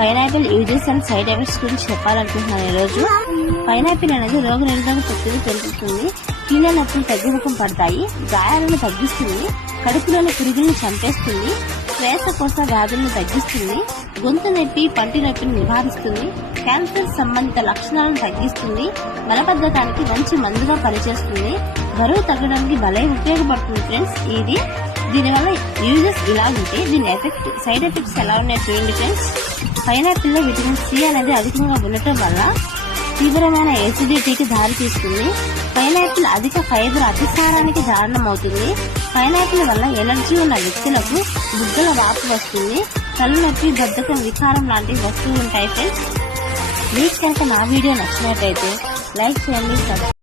Pineapple uses and side effects గురించి చెప్పాలనుకుంటున్నాను. ఈరోజు పైనాపిల్ అనేది రోగనిరోధక శక్తిని పెంచుతుంది, కీళ్ళ నొప్పులు తగ్గుముఖం పడతాయి, గాయాలను తగ్గిస్తుంది, కడుపులోని పురుగులను చంపేస్తుంది, శ్వాసకోశ వ్యాధులను తగ్గిస్తుంది, గొంతు నొప్పి పంటి నొప్పిని నివారిస్తుంది, క్యాన్సర్ సంబంధిత లక్షణాలను తగ్గిస్తుంది, మలబద్ధకానికి మంచి మందుగా పనిచేస్తుంది, బరువు తగ్గడానికి భలే ఉపయోగపడుతుంది ఫ్రెండ్స్. దీనివల్ల యూజెస్ ఇలా ఉంటే దీని సైడ్ ఎఫెక్ట్స్ ఎలా ఉన్నాయి చూడండి ఫ్రెండ్స్. పైనాపిల్ లో విటమిన్ సి అనేది అధికంగా ఉండటం వల్ల తీవ్రమైన ఎసిడిటీకి దారి తీస్తుంది. పైనాపిల్ అధిక ఫైబర్ అతిసారానికి కారణమవుతుంది. పైనాపిల్ వల్ల ఎలర్జీ ఉన్న వ్యక్తులకు బుగ్గల వాపు వస్తుంది, తలనొప్పి, బద్ధకం, వికారం లాంటి వస్తువులు ఉంటాయి ఫ్రెండ్స్. మీకు కనుక నా వీడియో నచ్చినట్లయితే లైక్ చేయండి.